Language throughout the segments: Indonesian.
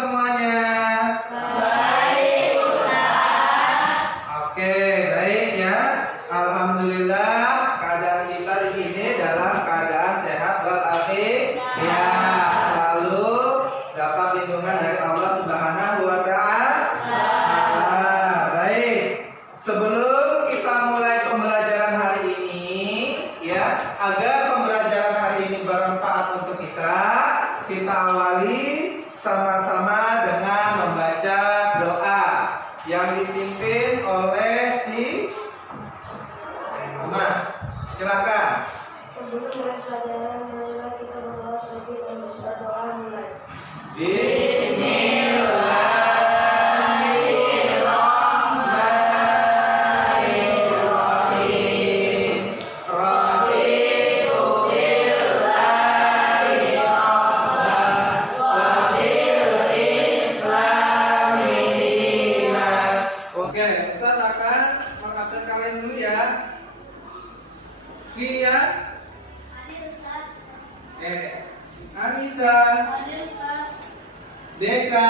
semuanya? Baik, Ustaz. Oke, baik ya. Alhamdulillah keadaan kita di sini dalam keadaan sehat walafiat. Ya, selalu dapat lindungan dari Allah Subhanahu wa taala. Baik. Sebelum kita mulai pembelajaran hari ini, ya, agar pembelajaran hari ini bermanfaat untuk kita awali sama-sama dengan membaca doa yang dipimpin oleh si Mas. Silakan. Sebelum mulai pelajaran, marilah kita berdoa terlebih dahulu. Berdoa mulai. Bismillahirrahmanirrahim. Raditu billahi rabban wa bil islami dinan. Oke, Ustaz akan mengabsen kalian dulu ya. Via, Anissa, Deka,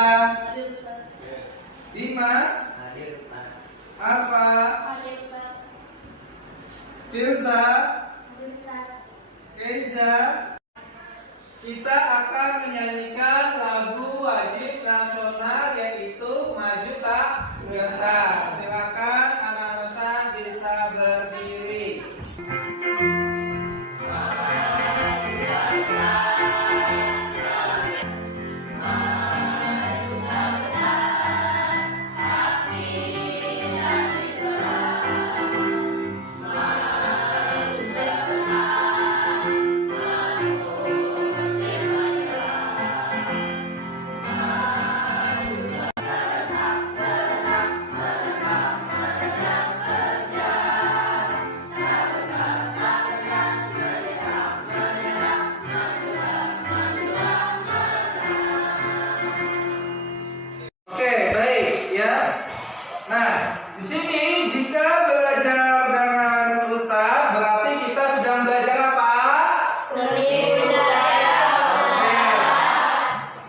Dimas, Arfa, Filsa, Keiza. Kita akan menyanyikan lagu wajib nasional yaitu Maju Tak Gentar. Silakan anak Ustaz bisa berdiri. Oke, baik ya. Nah, di sini jika belajar dengan Ustaz berarti kita sedang belajar apa? Seni budaya. Oke.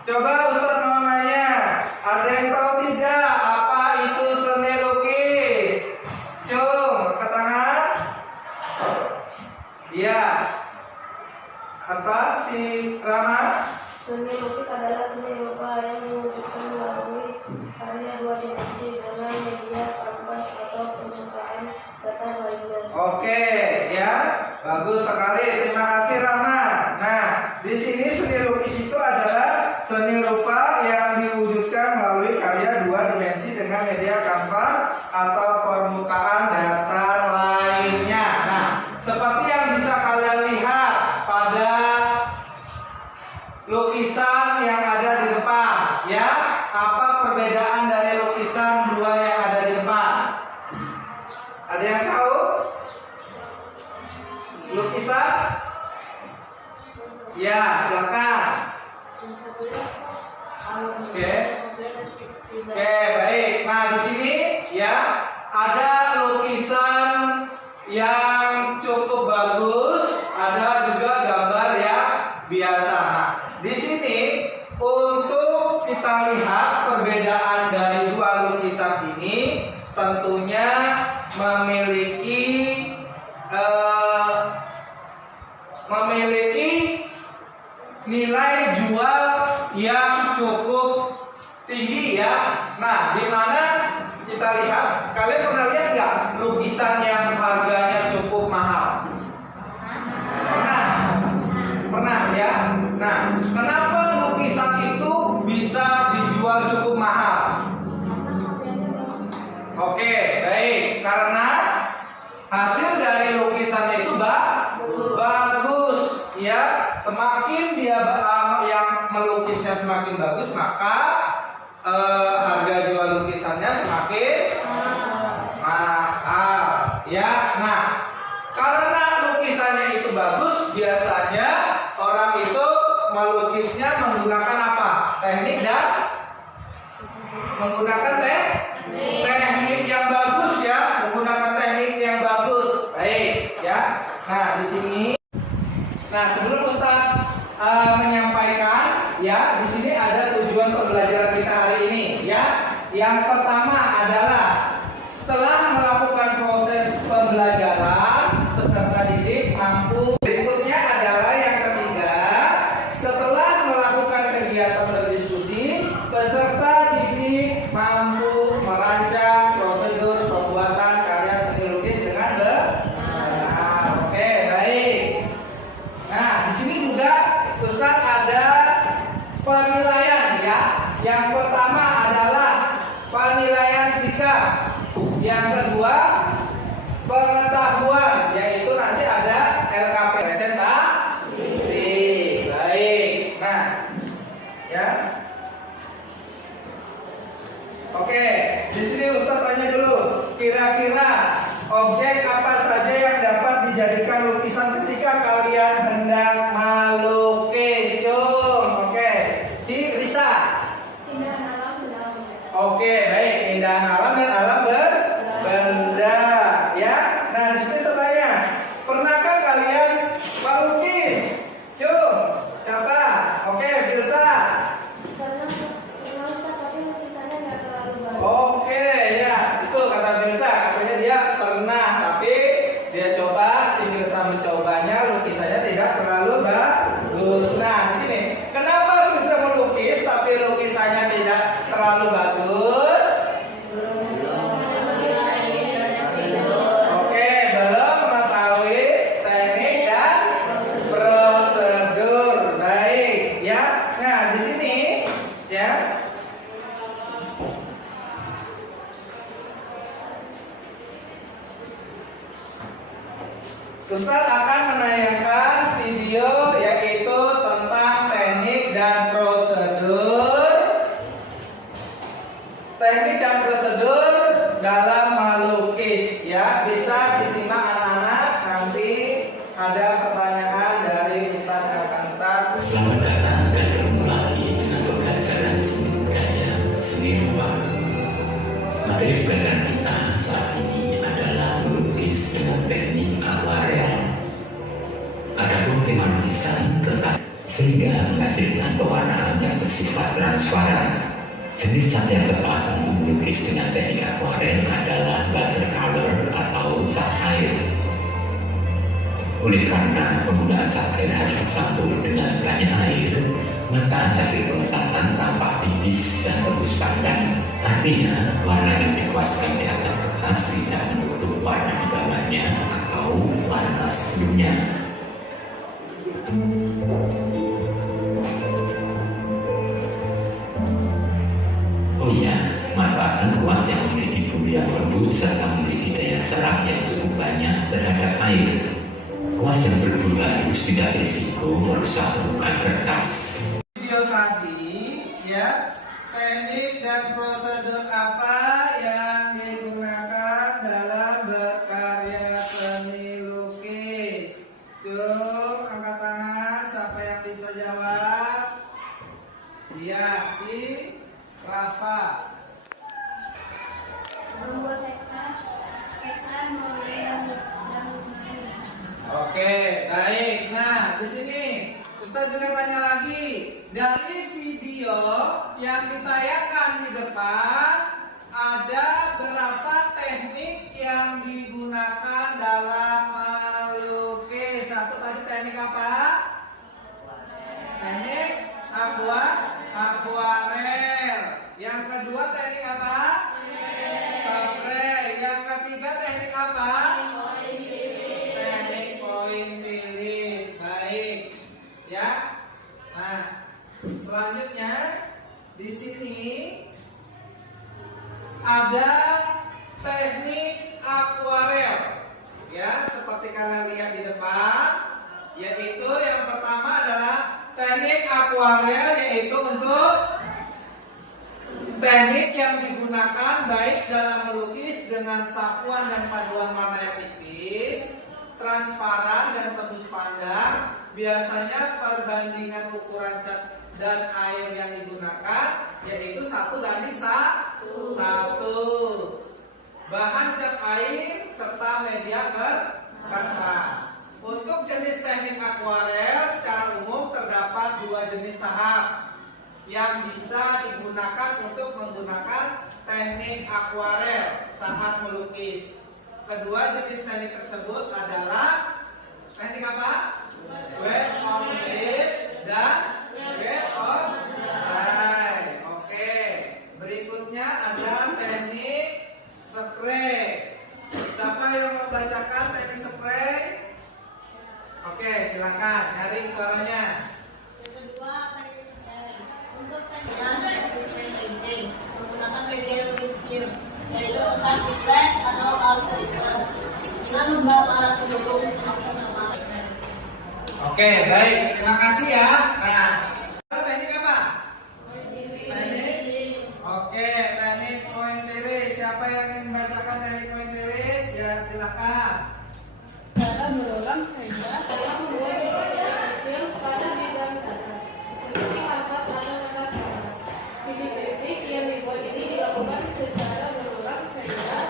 Coba Ustaz mau nanya, ada yang tahu tidak apa itu seni lukis? Cung, ke tangan. Iya. Apa si Rama? Seni lukis adalah seni rupa yang diwujudkan melalui karya dua dimensi dengan media kanvas atau permukaan datar lainnya. Oke, ya, bagus sekali. Terima kasih Rama. Nah, di sini seni lukis itu adalah seni rupa yang diwujudkan melalui karya dua dimensi dengan media kanvas atau permukaan datar lainnya. Nah, seperti yang bisa kalian lihat pada lukisan yang ada di depan, ya. Apa perbedaan dari lukisan dua yang ada di depan? Ada yang tahu? Lukisan? Ya, silakan. Oke. Oke, baik. Nah, di sini ya ada lukisan yang cukup bagus, ada juga gambar yang biasa. Nah, di sini untuk kita lihat perbedaan dari dua lukisan ini tentunya memiliki nilai jual yang cukup tinggi ya. Nah, di mana kita lihat, kalian pernah lihat nggak lukisan yang harganya cukup mahal? Pernah ya. Nah, kenapa lukisan itu bisa dijual cukup mahal? Oke, baik. Karena hasil dari lukisannya itu bagus, ya. Semakin dia yang melukisnya semakin bagus, maka harga jual lukisannya semakin mahal, ya. Nah, karena lukisannya itu bagus, biasanya orang itu melukisnya menggunakan apa? Teknik dan menggunakan teknik yang bagus ya, menggunakan teknik yang bagus. Baik, ya. Nah, di sini. Nah, sebelum Ustaz menyampaikan, ya, di sini ada tujuan pembelajaran Yang pertama adalah setelah melakukan proses pembelajaran, peserta didik mampu. Berikutnya adalah yang ketiga, setelah melakukan kegiatan berdiskusi, peserta didik mampu merancang prosedur pembuatan karya seni lukis dengan benar. Oke, baik. Nah, di sini juga Ustadz ada penilaian ya. Yang pertama adalah penilaian sikap. Yang kedua pengetahuan, yaitu nanti ada LKP presentasi. Baik. Nah, ya. Oke, di sini Ustadz tanya dulu, kira-kira objek apa saja yang dapat dijadikan lukisan ketika kalian hendak melukis? Oke, si Risa. Keindahan alam dan alam. Oke, baik, keindahan alam dan alam benda, ya. Nah, di sini saya tanya, pernahkah kalian melukis? Siapa? Oke, Filsa. Karena Ustaz tapi lukisannya nggak terlalu bagus. Oke, ya, itu kata Filsa, katanya dia pernah, tapi dia coba, si Filsa mencobanya, lukisannya tidak terlalu bagus. Nah, di sini, kenapa Filsa melukis tapi lukisannya tidak terlalu bagus? Oke, belum mengetahui teknik dan prosedur. Baik, ya. Nah, di sini, ya. Ustadz akan menayangkan video yaitu tentang teknik dan prosedur. Teknik dan prosedur dalam melukis, ya. Bisa disimak anak-anak, nanti ada pertanyaan dari Ustadz yang akan start. Selamat datang dan bertemu lagi dengan pembelajaran seni budaya seni rupa. Materi pelajaran kita saat ini adalah melukis dengan teknik akuarel. Adapun tema lukisan tetap sehingga menghasilkan pewarnaan yang bersifat transparan. Jenis cat yang tepat untuk melukis dengan teknik akuarel adalah watercolor atau cat air. Oleh karena penggunaan cat air harus dicampur dengan banyak air, maka hasil pengecatan tampak tipis dan tembus pandang. Artinya, warna yang dikuaskan di atas kertas tidak menutup warna di bawahnya atau warna sebelumnya. Oh iya, manfaatkan kuas yang memiliki bulu yang lembut serta memiliki daya serap yang cukup banyak terhadap air. Kuas yang berbulu halus tidak risiko merusak permukaan kertas. Video tadi, ya, teknik dan prosedur apa yang digunakan dalam berkarya seni lukis? Angkat tangan, siapa yang bisa jawab? Iya, si Rafa. Membuat sketsa melalui rambut main. Oke, baik. Nah, di sini Ustaz juga tanya lagi. Dari video yang ditayangkan di depan, ada berapa teknik yang digunakan dalam melukis? Satu tadi teknik apa? Teknik akuarel. Yang kedua teknik apa? Spray. Yang ketiga teknik apa? Teknik pointilis. Baik, ya. Nah, selanjutnya di sini ada teknik akuarel, ya, seperti kalian lihat di depan, yaitu yang pertama adalah teknik akuarel, yaitu untuk teknik yang digunakan baik dalam melukis dengan sapuan dan paduan warna yang tipis, transparan dan tembus pandang. Biasanya perbandingan ukuran cat dan air yang digunakan yaitu 1:1. Bahan cat air serta media kertas. Untuk jenis teknik akuarel secara umum terdapat dua jenis tahap yang bisa digunakan untuk menggunakan teknik akuarel saat melukis. Kedua jenis teknik tersebut adalah teknik apa? Wet on paint dan wet on dry. Oke. Berikutnya ada teknik spray. Siapa yang mau bacakan teknik spray? Oke, silakan nyaring suaranya. Yang kedua, untuk teknik menggunakan media yang lebih kecil, yaitu bekas flash atau outdoor dengan membawa alat pendukung sama. Oke, baik. Terima kasih ya. Nah, teknik apa? Teknik. Oke, teknik pointiris. Siapa yang ingin membacakan teknik pointiris? Ya, silakan. Cara berulang sehingga Dalam membuat titik kecil pada bidang data, seperti angkat lalu angkat gambar. Titik-titik yang dibuat ini dilakukan secara berulang sehingga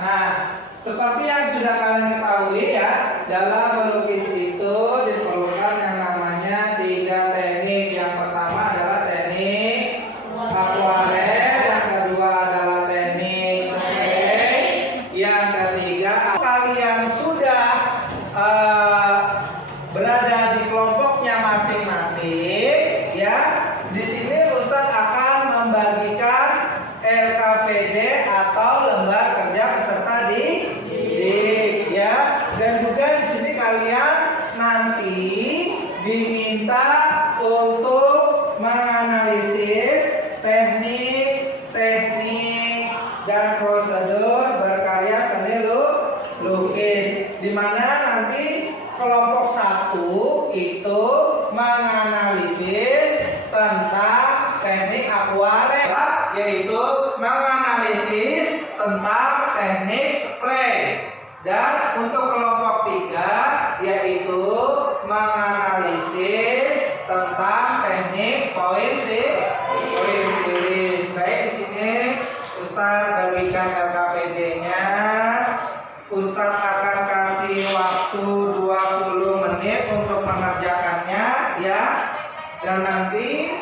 Nah, seperti yang sudah kalian ketahui ya, dalam melukis itu diperlukan yang namanya 3 teknik. Yang pertama adalah teknik akuarel, yang kedua adalah teknik spray, yang ketiga kalian sudah berada di kelompoknya masing-masing ya. Di sini Ustadz akan membagikan LKPD atau lembar kerja peserta didik ya. Dan juga di sini kalian nanti diminta untuk menganalisis teknik dan prosedur berkarya seni lukis, di mana nanti kelompok 1 itu menganalisis tentang teknik akuarel, yaitu menganalisis tentang teknik spray. Dan untuk kelompok 3 yaitu menganalisis tentang teknik pointiris. Baik, di sini Ustadz bagikan LKPD-nya. Ustadz akan kasih waktu 20 menit untuk mengerjakannya ya. Dan nanti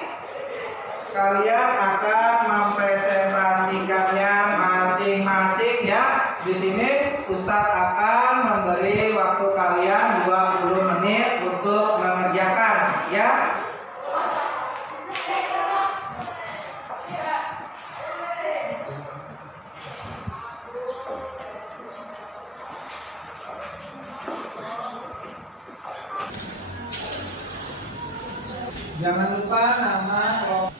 kalian akan mempresentasikannya masing-masing ya. Di sini Ustadz akan memberi waktu kalian 20 menit untuk mengerjakan ya. Jangan lupa nama kelompok.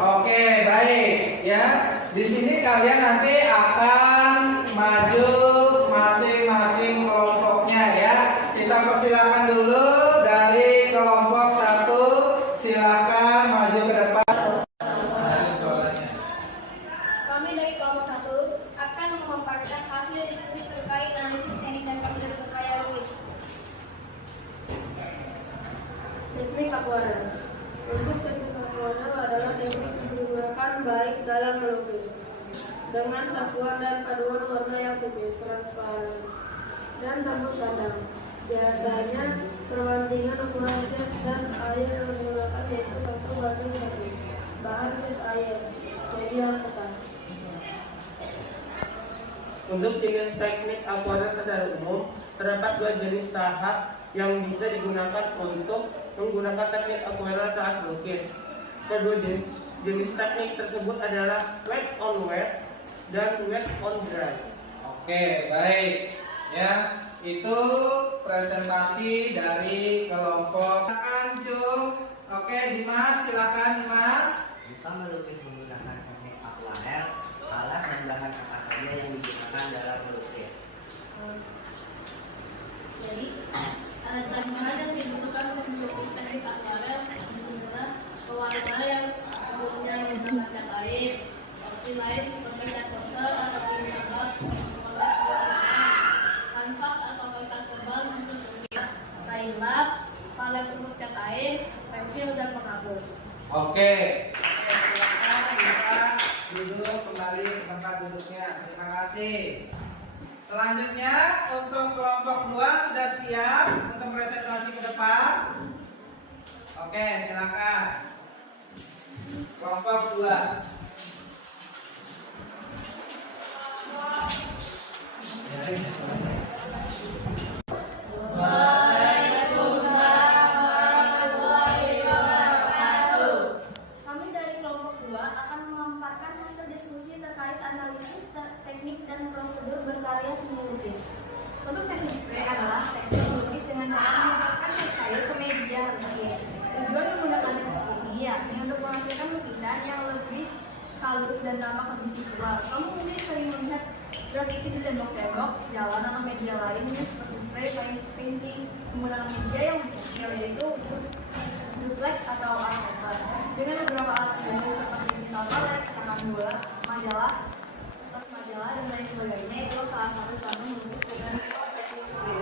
Oke, baik ya. Di sini kalian nanti akan maju masing-masing kelompoknya ya. Kita persilakan dulu dari kelompok 1. Silakan maju ke depan. kami dari kelompok 1 akan memaparkan hasil diskusi terkait analisis teknik dan prosedur berkarya lukis. teknik akuarel. Untuk teknik akuarel adalah teknik yang digunakan baik dalam melukis dengan satuan dan paduan warna yang tipis, transparan, dan tembus padam. Biasanya perbandingan ukuran cat dan air yang digunakan yaitu 1:1. Bahan cat air, medial kertas. Untuk jenis teknik akuarel secara umum, terdapat 2 jenis tahap yang bisa digunakan untuk menggunakan teknik akuarel saat melukis. Kedua jenis teknik tersebut adalah wet on wet dan wet on dry. Oke, baik ya. Itu presentasi dari kelompok Anjung. Oke, Dimas, silakan Dimas. Jika melukis menggunakan teknik akuarel, alat dan bahan apa saja yang digunakan dalam melukis? Jadi, Alat bahan yang dibutuhkan untuk melukis teknik akuarel adalah pewarna yang mempunyai beberapa cat air, opsi lain seperti cat poster atau gambar, kanvas atau kertas tebal untuk mengikat, kain lap, palet untuk cat air, pensil dan penghapus. Oke, silakan kita duduk kembali ke tempat duduknya. Terima kasih. Selanjutnya untuk kelompok 2 sudah siap untuk presentasi ke depan. Oke, silakan. Kelompok 2. Kami dari kelompok 2 akan memaparkan hasil diskusi terkait analisis teknik dan prosedur berkarya seni lukis. Untuk teknik spray adalah teknik melukis dengan cara menempelkan cat air ke media lukis. Tujuan menggunakan teknik yakni untuk menghasilkan lukisan yang lebih halus dan tampak lebih visual. Kamu mungkin sering melihat grafiti di tembok-tembok, jalan atau media lainnya seperti spray painting menggunakan media yang yaitu duplex atau art paper dengan beberapa alat bantu seperti misal palet, tangan bola, majalah, tas majalah dan lain sebagainya. Itu salah satu contoh melukis dengan teknik spray.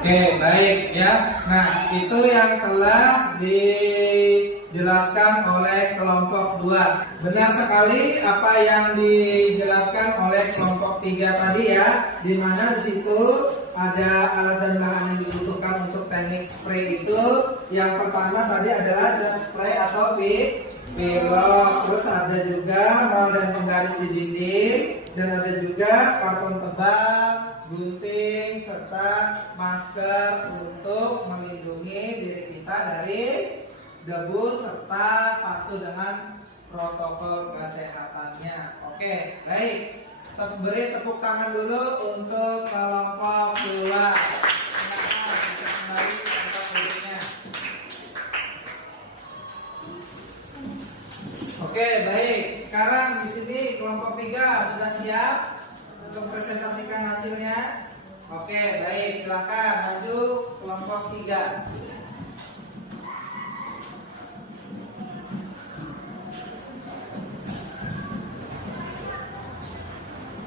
Oke, baik ya. Nah, itu yang telah dijelaskan oleh kelompok 2. Benar sekali apa yang dijelaskan oleh kelompok 3 tadi ya, di mana di situ ada alat dan bahan yang dibutuhkan untuk teknik spray itu. Yang pertama tadi adalah cat spray atau pilok, terus ada juga mal dan penggaris di dinding, dan ada juga karton tebal, gunting, serta masker untuk melindungi diri kita dari debu serta patuh dengan protokol kesehatannya. Oke, baik. Beri tepuk tangan dulu untuk kelompok 2. Silakan bisa kembali ke tempat duduknya. Oke, baik. Sekarang di sini kelompok 3 sudah siap untuk presentasikan hasilnya. Oke, baik. Silakan maju kelompok 3.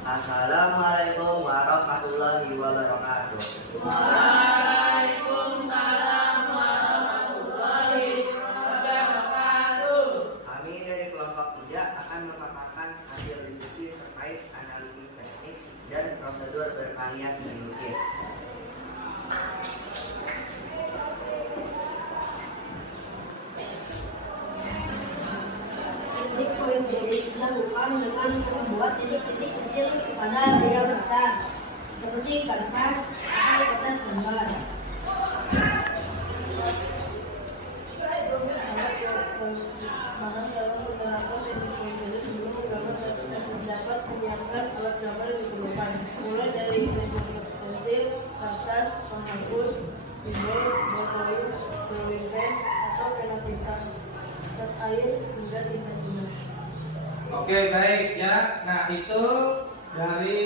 Assalamualaikum warahmatullahi wabarakatuh. Waalaikumsalam warahmatullahi wabarakatuh. Kami dari kelompok 3 akan memaparkan hasil diskusi terkait analisis teknik dan prosedur berkarya seni lukis. Teknik poin jari dilakukan dengan membuat titik-titik kecil pada benda benda seperti kanvas atau kertas gambar. Bahkan dalam menerapkan teknik poin jari sebelum gambar dapat menyiapkan alat gambar yang diperlukan, mulai dari pensil, kertas, penghapus, simbol, ballpoint, drawing pen, atau pena tinta, cat air hingga tinta jelas. Oke, baik ya. Nah, itu dari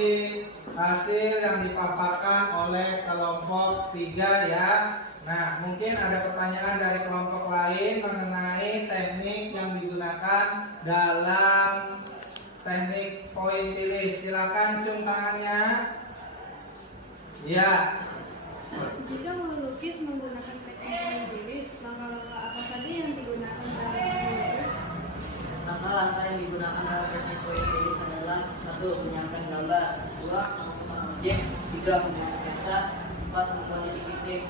hasil yang dipaparkan oleh kelompok 3 ya. Nah, mungkin ada pertanyaan dari kelompok lain mengenai teknik yang digunakan dalam teknik pointillis. Silakan cung tangannya. Ya. Jika melukis menggunakan teknik pointillis, langkah-langkah apa saja yang digunakan dalam melukis? Langkah-langkah yang digunakan dalam teknik pointillis adalah 1. Menyiapkan gambar, 2. Menentukan objek, 3. Membuat sketsa, 4. Membuat titik-titik.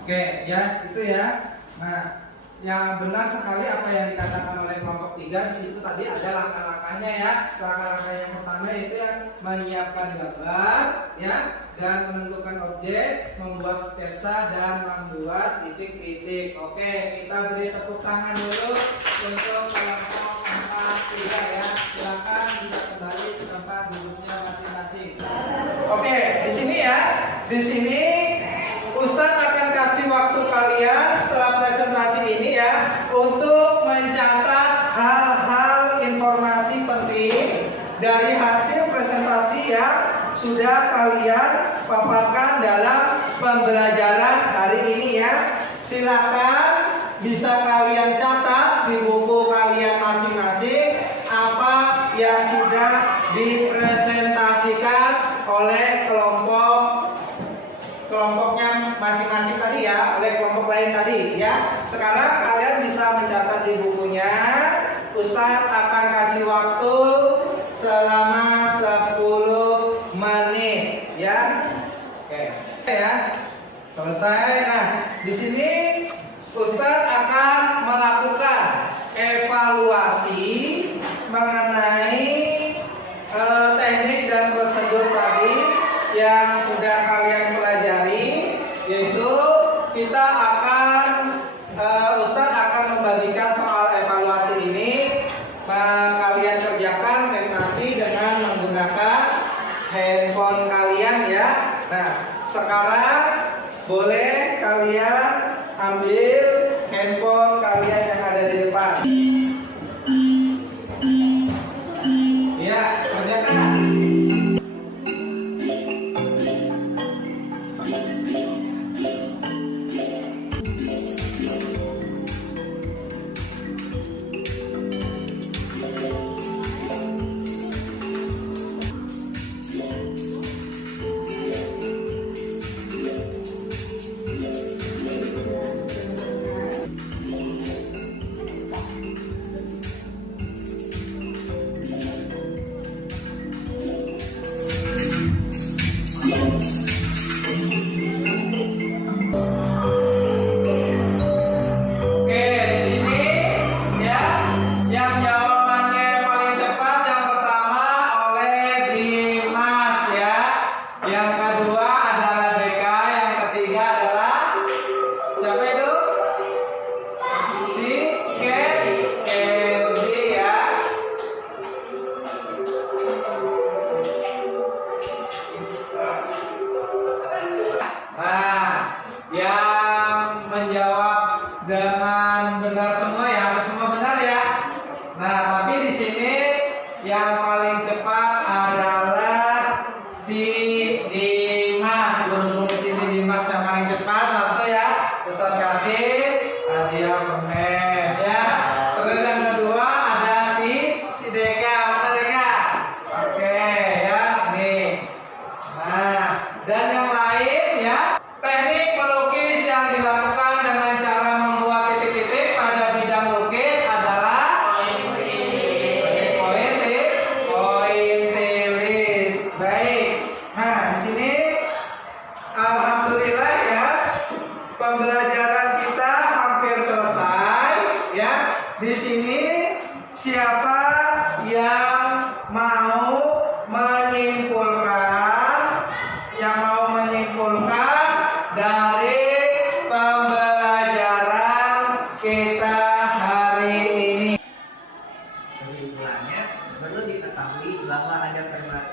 Oke, ya, itu ya. Nah, yang benar sekali apa yang dikatakan oleh kelompok 3 di situ tadi ada langkah-langkahnya ya. Langkah-langkah yang pertama itu yang menyiapkan gambar ya, dan menentukan objek, membuat sketsa dan membuat titik-titik. Oke, kita beri tepuk tangan dulu untuk kelompok 4-3 ya. Silakan bisa kembali ke tempat duduknya masing-masing. Oke, di sini ya. Di sini Ustadz akan kasih waktu kalian setelah presentasi ini ya untuk mencatat hal-hal informasi penting dari hasil presentasi yang sudah kalian paparkan dalam pembelajaran hari ini ya. Silakan bisa kalian catat di buku kalian masing-masing apa yang sudah dipresentasikan oleh kelompoknya masing-masing tadi ya, oleh kelompok lain tadi ya. Sekarang kalian bisa mencatat di bukunya. Ustadz akan kasih waktu selama 10 menit ya. Oke ya. Selesai. Nah, di sini Ustadz akan melakukan evaluasi mengenai teknik dan prosedur tadi yang sudah kalian pelajari, yaitu kita akan Ustadz akan membagikan soal evaluasi ini kalian kerjakan nanti dengan menggunakan handphone kalian ya. Nah, sekarang boleh kalian ambil handphone kalian yang ada di depan. Ya, kerjakan. Dengan benar semua ya, harus semua benar ya. Nah, tapi di sini yang paling cepat adalah si Dimas. Berhubung di sini Dimas yang paling cepat, satu ya. Ustaz kasih hadiah permen ya. Terus yang kedua ada si Deka. Mana Deka? Oke ya, nih. Nah, dan yang lain ya, teknik melukis yang dilakukan dengan cara membuat titik-titik pada bidang lukis adalah pointilis. Baik. Nah, di sini alhamdulillah ya, pembelajaran kita hampir selesai ya. Di sini siapa yang mau menyimpulkan dari pembelajaran kita hari ini? Kesimpulannya, perlu diketahui bahwa ada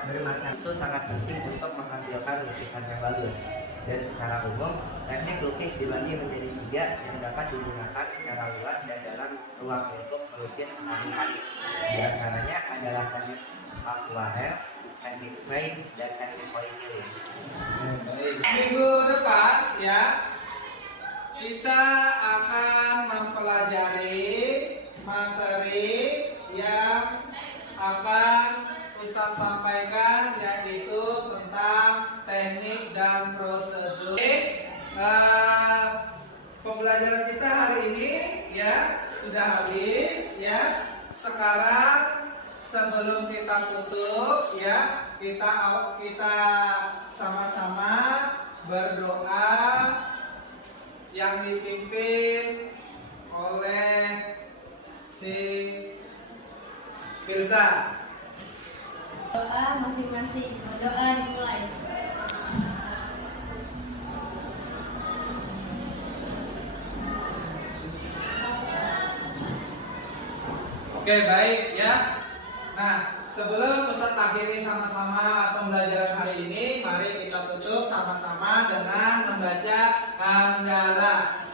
bermacam itu sangat penting untuk menghasilkan lukisan yang bagus. Dan secara umum, teknik lukis dibagi menjadi 3 yang dapat digunakan secara luas dan dalam ruang lingkup melukis sehari-hari. Di antaranya adalah teknik akuarel, teknik spray, dan teknik pointilis. Minggu depan ya, kita akan mempelajari materi yang akan Ustadz sampaikan, yaitu tentang teknik dan prosedur. Pembelajaran kita hari ini ya sudah habis ya. Sekarang sebelum kita tutup ya, kita sama-sama berdoa yang dipimpin oleh si Pilsa. Doa masing-masing. Doa dimulai. Oke, baik ya. Nah, sebelum Ustadz akhiri sama-sama pembelajaran hari ini, mari kita tutup sama-sama dengan membaca hamdalah.